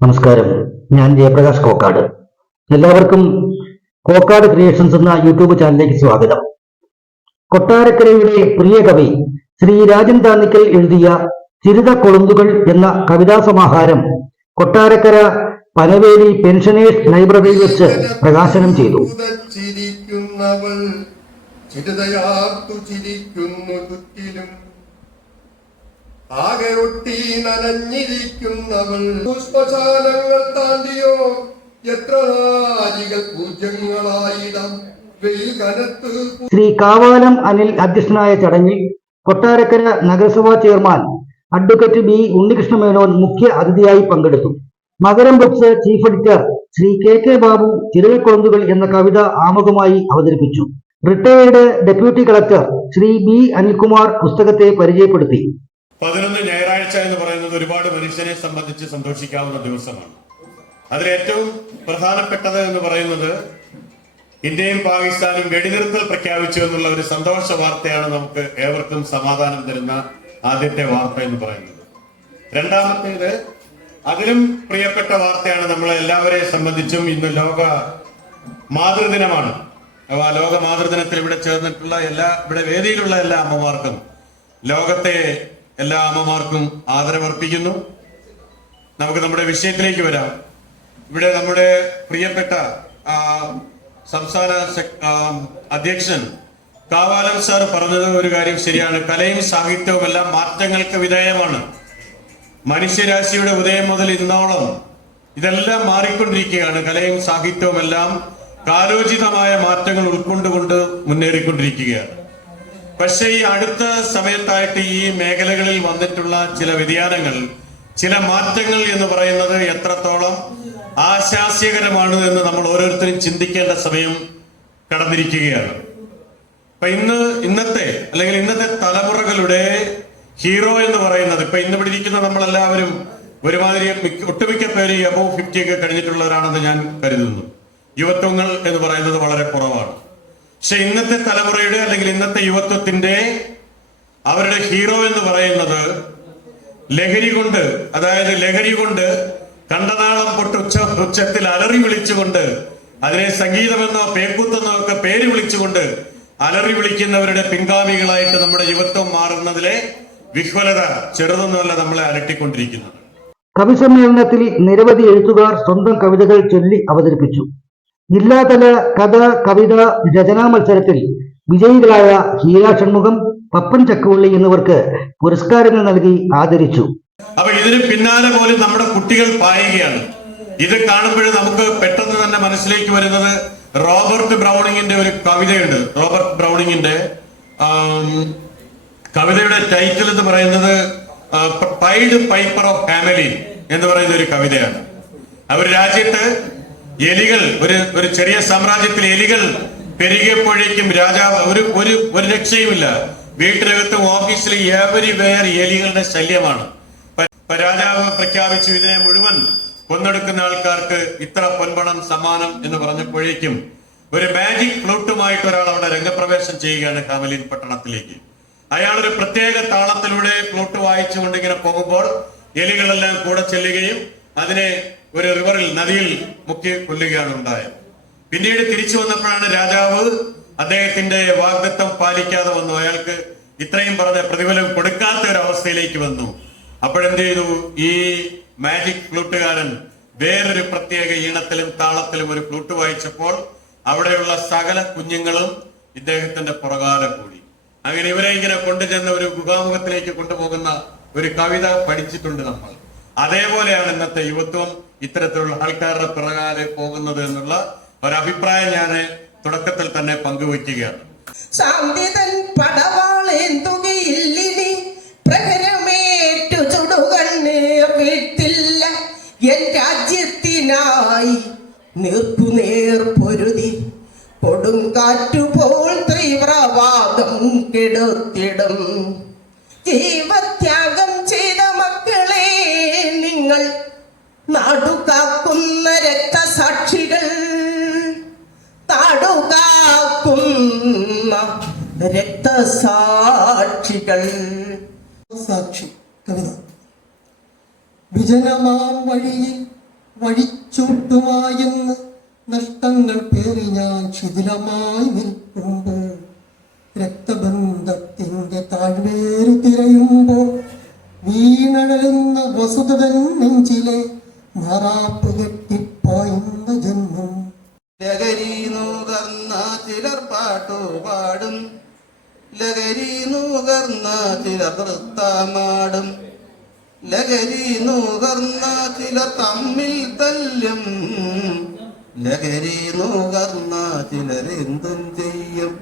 നമസ്കാരം, ഞാൻ ജയപ്രകാശ് കോക്കാട്. എല്ലാവർക്കും കോക്കാട് ക്രിയേഷൻസ് എന്ന യൂട്യൂബ് ചാനലിലേക്ക് സ്വാഗതം. കൊട്ടാരക്കരയുടെ പ്രിയ കവി ശ്രീ രാജൻ താന്നിക്കൽ എഴുതിയ ചിരിത കൊളുന്തുകൾ എന്ന കവിതാ സമാഹാരം കൊട്ടാരക്കര പനവേലി പെൻഷനേഴ്സ് ലൈബ്രറിയിൽ വെച്ച് പ്രകാശനം ചെയ്തു. ആകെ ഒട്ടി നനഞ്ഞിരിക്കുന്നവൾ പുഷ്പശാലങ്ങൾ താണ്ടിയോ എത്ര നാരികൾ പൂജ്യങ്ങളായിടം വെയിൽ കനത്ത്. ശ്രീ കാവാലം അനിൽ അധ്യക്ഷനായ ചടങ്ങിൽ കൊട്ടാരക്കര നഗരസഭാ ചെയർമാൻ അഡ്വക്കേറ്റ് ബി ഉണ്ണികൃഷ്ണമേനോൻ മുഖ്യ അതിഥിയായി പങ്കെടുത്തു. Makaram Books chief editor Shri K Babu ചിരവക്കൊളുന്തുകൾ എന്ന കവിത ആമുഖമായി അവതരിപ്പിച്ചു. Retired deputy collector Shri B Anilkumar പുസ്തകത്തെ പരിചയപ്പെടുത്തി. 11 ഞായറാഴ്ച എന്ന് പറയുന്നത് ഒരുപാട് മനുഷ്യനെ സംബന്ധിച്ച് സന്തോഷിക്കാവുന്ന ദിവസമാണ്. അതിലേറ്റവും പ്രധാനപ്പെട്ടത് എന്ന് പറയുന്നത് ഇന്ത്യയും പാകിസ്ഥാനും വെടിനിർത്തൽ പ്രഖ്യാപിച്ചു എന്നുള്ള ഒരു സന്തോഷ വാർത്തയാണ്. നമുക്ക് ഏവർക്കും സമാധാനം തരുന്ന ആദ്യത്തെ വാർത്ത എന്ന് പറയുന്നത്. രണ്ടാമത്തേത് അതിലും പ്രിയപ്പെട്ട വാർത്തയാണ്. നമ്മളെ എല്ലാവരെയും സംബന്ധിച്ചും ഇന്ന് ലോക മാതൃദിനമാണ്. ലോക മാതൃദിനത്തിൽ ഇവിടെ ചേർന്നിട്ടുള്ള ഇവിടെ വേദിയിലുള്ള എല്ലാ അമ്മമാർക്കും, ലോകത്തെ എല്ലാ അമ്മമാർക്കും ആദരവർപ്പിക്കുന്നു. നമുക്ക് നമ്മുടെ വിഷയത്തിലേക്ക് വരാം. ഇവിടെ നമ്മുടെ പ്രിയപ്പെട്ട സംസ്ഥാന അധ്യക്ഷൻ കാവാലം സാർ പറഞ്ഞത് ഒരു കാര്യം ശരിയാണ്. കലയും സാഹിത്യവും എല്ലാം മാറ്റങ്ങൾക്ക് വിധേയമാണ്. മനുഷ്യരാശിയുടെ ഉദയം മുതൽ ഇന്നോളം ഇതെല്ലാം മാറിക്കൊണ്ടിരിക്കുകയാണ്. കലയും സാഹിത്യവും എല്ലാം കാലോചിതമായ മാറ്റങ്ങൾ ഉൾക്കൊണ്ടുകൊണ്ട് മുന്നേറിക്കൊണ്ടിരിക്കുകയാണ്. പക്ഷേ ഈ അടുത്ത സമയത്തായിട്ട് ഈ മേഖലകളിൽ വന്നിട്ടുള്ള ചില വ്യതിയാനങ്ങൾ, ചില മാറ്റങ്ങൾ എന്ന് പറയുന്നത് എത്രത്തോളം ആശാസ്യകരമാണ് എന്ന് നമ്മൾ ഓരോരുത്തരും ചിന്തിക്കേണ്ട സമയം കടന്നിരിക്കുകയാണ്. അപ്പൊ ഇന്നത്തെ തലമുറകളുടെ ഹീറോ എന്ന് പറയുന്നത്, ഇപ്പൊ ഇന്ന് ഇവിടെ ഇരിക്കുന്ന നമ്മളെല്ലാവരും ഒരുമാതിരി ഒട്ടുമിക്ക പേര് അബോവ് 50 ഒക്കെ കഴിഞ്ഞിട്ടുള്ളവരാണെന്ന് ഞാൻ കരുതുന്നു. യുവത്വങ്ങൾ എന്ന് പറയുന്നത് വളരെ കുറവാണ്. പക്ഷെ ഇന്നത്തെ തലമുറയുടെ അല്ലെങ്കിൽ ഇന്നത്തെ യുവത്വത്തിന്റെ അവരുടെ ഹീറോ എന്ന് പറയുന്നത് ലഹരി കൊണ്ട് കണ്ടനാളം ഉച്ചത്തിൽ അലറി വിളിച്ചുകൊണ്ട്, അതിനെ സംഗീതമെന്നോ പേക്കൂത്തെന്നോ ഒക്കെ പേര് വിളിച്ചുകൊണ്ട് അലറി വിളിക്കുന്നവരുടെ പിൻഗാമികളായിട്ട് നമ്മുടെ യുവത്വം മാറുന്നതിലെ വിഹ്വലത ചെറുതൊന്നുമല്ല നമ്മളെ അലട്ടിക്കൊണ്ടിരിക്കുന്നത്. കവി സമ്മേളനത്തിൽ നിരവധി എഴുത്തുകാർ സ്വന്തം കവിതകൾ ചൊല്ലി അവതരിപ്പിച്ചു. ജില്ലാതല കഥ, കവിത, രചനാ മത്സരത്തിൽ വിജയികളായ ഹീര ഷൺമുഖം, പപ്പൻ ചക്കുവള്ളി എന്നിവർക്ക് പുരസ്കാരങ്ങൾ നൽകി ആദരിച്ചു. അപ്പൊ ഇതിന് പിന്നാലെ പോലും നമ്മുടെ കുട്ടികൾ പായുകയാണ്. ഇത് കാണുമ്പോൾ നമുക്ക് പെട്ടെന്ന് തന്നെ മനസ്സിലേക്ക് വരുന്നത് റോബർട്ട് ബ്രൗണിങ്ങിന്റെ ഒരു കവിതയുണ്ട്. റോബർട്ട് ബ്രൗണിങ്ങിന്റെ കവിതയുടെ ടൈറ്റിൽ എന്ന് പറയുന്നത് പൈഡ് പൈപ്പർ ഓഫ് ഹാമലിൻ എന്ന് പറയുന്ന ഒരു കവിതയാണ്. അവർ രാജ്യത്ത് എലികൾ, ഒരു ചെറിയ സാമ്രാജ്യത്തിൽ എലികൾ പെരുകിയപ്പോഴേക്കും രാജാവ് ഒരു രക്ഷയുമില്ല. വീട്ടിനകത്തും ഓഫീസിലും എവരിവെയർ എലികളുടെ ശല്യമാണ്. രാജാവ് പ്രഖ്യാപിച്ചു, ഇതിനെ മുഴുവൻ കൊന്നെടുക്കുന്ന ആൾക്കാർക്ക് ഇത്ര പൊൻപണം സമ്മാനം എന്ന് പറഞ്ഞപ്പോഴേക്കും ഒരു മാജിക് ഫ്ലൂട്ടുമായിട്ട് ഒരാൾ അവിടെ രംഗപ്രവേശം ചെയ്യുകയാണ് ഹാമലിൻ പട്ടണത്തിലേക്ക്. അയാൾ ഒരു പ്രത്യേക താളത്തിലൂടെ ഫ്ലൂട്ട് വായിച്ചുകൊണ്ട് ഇങ്ങനെ പോകുമ്പോൾ എലികളെല്ലാം കൂടെ ചെല്ലുകയും അതിനെ ഒരു റിവറിൽ, നദിയിൽ മുക്കി കൊല്ലുകയാണ് ഉണ്ടായത്. പിന്നീട് തിരിച്ചു വന്നപ്പോഴാണ് രാജാവ് അദ്ദേഹത്തിന്റെ വാഗ്ദത്തം പാലിക്കാതെ വന്നു. അയാൾക്ക് ഇത്രയും പറഞ്ഞ പ്രതിഫലം കൊടുക്കാത്ത ഒരു അവസ്ഥയിലേക്ക് വന്നു. അപ്പോഴെന്ത് ചെയ്തു? ഈ മാജിക് ഫ്ലൂട്ടുകാരൻ വേറൊരു പ്രത്യേക ഈണത്തിലും താളത്തിലും ഒരു ഫ്ലൂട്ട് വായിച്ചപ്പോൾ അവിടെയുള്ള സകല കുഞ്ഞുങ്ങളും ഇദ്ദേഹത്തിന്റെ പുറകാലെ കൂടി. അങ്ങനെ ഇവരെ ഇങ്ങനെ കൊണ്ടുചെന്ന ഒരു ഗുഹാമുഖത്തിലേക്ക് കൊണ്ടുപോകുന്ന ഒരു കവിത പഠിച്ചിട്ടുണ്ട് നമ്മൾ. അതേപോലെയാണ് ഇന്നത്തെ യുവത്വം ഇത്തരത്തിലുള്ള ആൾക്കാരുടെ പിറകാലെ പോകുന്നത് എന്നുള്ള ഒരഭിപ്രായം ഞാൻ തുടക്കത്തിൽ തന്നെ പങ്കുവയ്ക്കുകയാണ്. രാജ്യത്തിനായി നേർക്കുനേർ പൊരുതി കൊടുങ്കാറ്റുപോൽ തീവ്രവാദം കെടുത്തിടും. ജീവത്യാഗം ചെയ്ത മക്കളെ നിങ്ങൾ നാടുകാക്കുന്ന രക്തസാക്ഷികൾ, നാടുകാക്കുന്ന രക്തസാക്ഷികൾ. സാക്ഷി കവിത. വിജനമാം വഴിയിൽ വഴിച്ചോട്ടുമായെന്ന് നഷ്ടങ്ങൾ പേറി ഞാൻ ശിഥിലമായി നിൽക്കുമ്പോൾ രക്തബന്ധത്തിന്റെ താഴ്വേര് തിരയുമ്പോൾ വീണഴലുന്ന വസുതൻ നെഞ്ചിലെ മാറാപ്പ് കെട്ടിപ്പായുന്ന ജന്മം. ലഹരി നുകർന്ന ചിലർ പാട്ടുപാടും, ലഹരി നുകർന്ന ചിലർ നൃത്തമാടും, ലഹരി നുകർന്ന ചിലർ തമ്മിൽ തല്ലും, ലഹരി നുകർന്ന ചിലരെന്തും ചെയ്യും.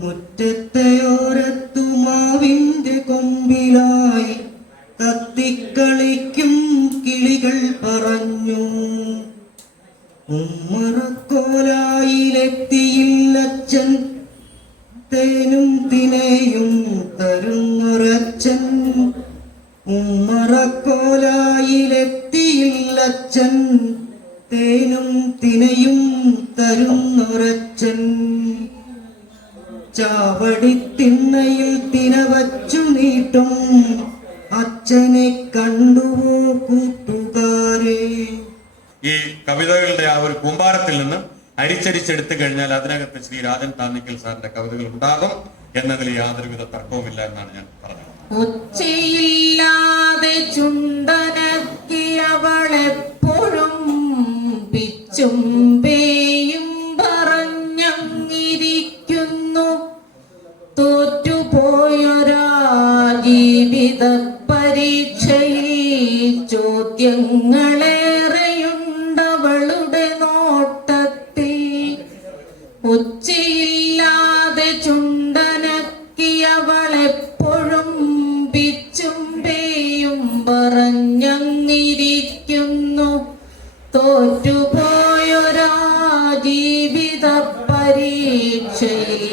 മുറ്റത്തെയോരത്തു മാവിന്റെ കൊമ്പിലായി കത്തിക്കളിക്കും കിളികൾ പറഞ്ഞു. ഉമ്മറക്കോലായിലെത്തിയില്ലച്ചൻ, തേനും തിനയും തരുന്നൊരച്ചൻ. ഉമ്മറക്കോലായിലെത്തിയില്ലച്ചൻ, തേനും തിനയും തരുന്നൊരച്ചൻ. ചാവടിത്തിണ്ണയിൽ തിനവച്ചു നീട്ടും അച്ഛനെ കണ്ടുവോ കൂട്ടുകാരെ. ഈ കവിതകളുടെ ആ ഒരു കൂമ്പാരത്തിൽ നിന്ന് അരിച്ചരിച്ചെടുത്തു കഴിഞ്ഞാൽ അതിനകത്ത് ശ്രീ രാജൻ താന്നിക്കൽ സാറിന്റെ കവിതകൾ ഉണ്ടാകും എന്നതിൽ യാതൊരുവിധ തർക്കവുമില്ല എന്നാണ് ഞാൻ പറഞ്ഞത്. ഒച്ചയില്ലാതെ ചുണ്ടനക്കിയവളെപ്പോഴും പിച്ചും പേയും പറഞ്ഞങ്ങിരിക്കുന്നു. തോറ്റുപോയൊരാ ജീവിത പരീക്ഷയിൽ ചോദ്യങ്ങളേറെയുണ്ടവളുടെ നോട്ടത്തിൽ. ഒച്ചയില്ലാതെ ചുണ്ടനക്കിയവളെപ്പോഴും പിച്ചും പേയും പറഞ്ഞങ്ങിരിക്കുന്നു. തോറ്റുപോയൊരാ ജീവിത പരീക്ഷയിൽ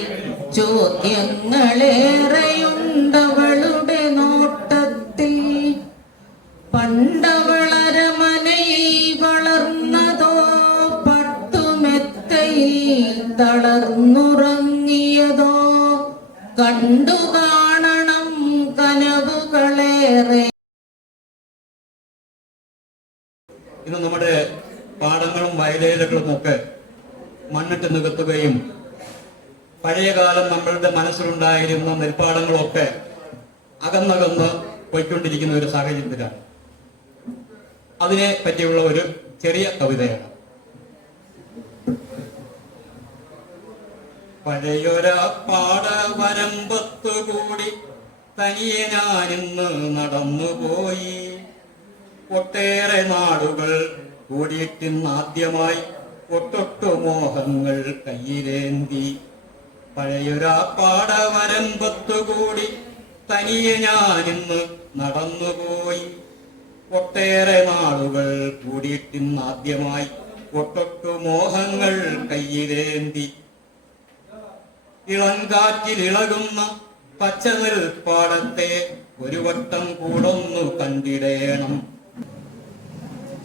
ചോദ്യങ്ങളേറെയുണ്ടവളുടെ നോട്ടത്തിൽ. പണ്ടവളരമനയിൽ വളർന്നതോ പട്ടുമെത്തയിൽ തളർന്നുറങ്ങിയതോ കണ്ടു കാണണം കനവുകളേറെ. ഇന്ന് നമ്മുടെ പാടങ്ങളും വയലേലകളും ഒക്കെ മണ്ണിട്ട് നികത്തുകയും പഴയകാലം നമ്മളുടെ മനസ്സിലുണ്ടായിരുന്ന നെൽപ്പാടങ്ങളൊക്കെ അകന്നകന്ന് പോയിക്കൊണ്ടിരിക്കുന്ന ഒരു സാഹചര്യത്തിലാണ്. അതിനെ പറ്റിയുള്ള ഒരു ചെറിയ കവിതയാണ്. പഴയൊരാ പാടവരമ്പത്തുകൂടി തനിയെ ഞാനിന്ന് നടന്നുപോയി. ഒട്ടേറെ നാടുകൾ കൂടിയിട്ടിന്നാദ്യമായി ഒട്ടൊട്ടു മോഹങ്ങൾ കയ്യിലേന്തി. പഴയൊരാ പാടവരമ്പത്തുകൂടി തനിയെ ഞാനിന്ന് നടന്നുപോയി. ഒട്ടേറെ നാളുകൾ കൂടിയിട്ടിന്നാദ്യമായി ഒട്ടൊട്ടു മോഹങ്ങൾ കയ്യിലേന്തി. ഇളങ്കാറ്റിലിളകുന്ന പച്ചനെൽ പാടത്തെ ഒരു വട്ടം കൂടൊന്നു കണ്ടിടേണം.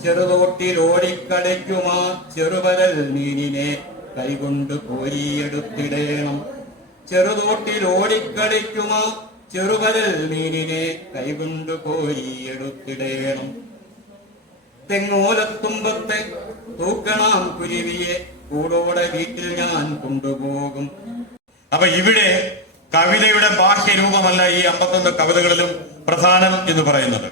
ചെറുതോട്ടിലോടിക്കളിക്കുമാ ചെറുവരൽ മീനിനെ കൈകൊണ്ട് കോരിയെടുത്തിടേണം. ചെറുതോട്ടിലോടിക്കളിക്കുമാ ചെറുവരൽ മീനിനെ കൈകൊണ്ട് കോരിയെടുത്തിടേണം. തെങ്ങോലത്തുമ്പത്തെ തൂക്കണാം കുരുവിയെ കൂടോടെ വീട്ടിൽ ഞാൻ കൊണ്ടുപോകും. അപ്പൊ ഇവിടെ കവിതയുടെ ബാഹ്യരൂപമല്ല ഈ 51 കവിതകളിലും പ്രധാനം എന്ന് പറയുന്നത്.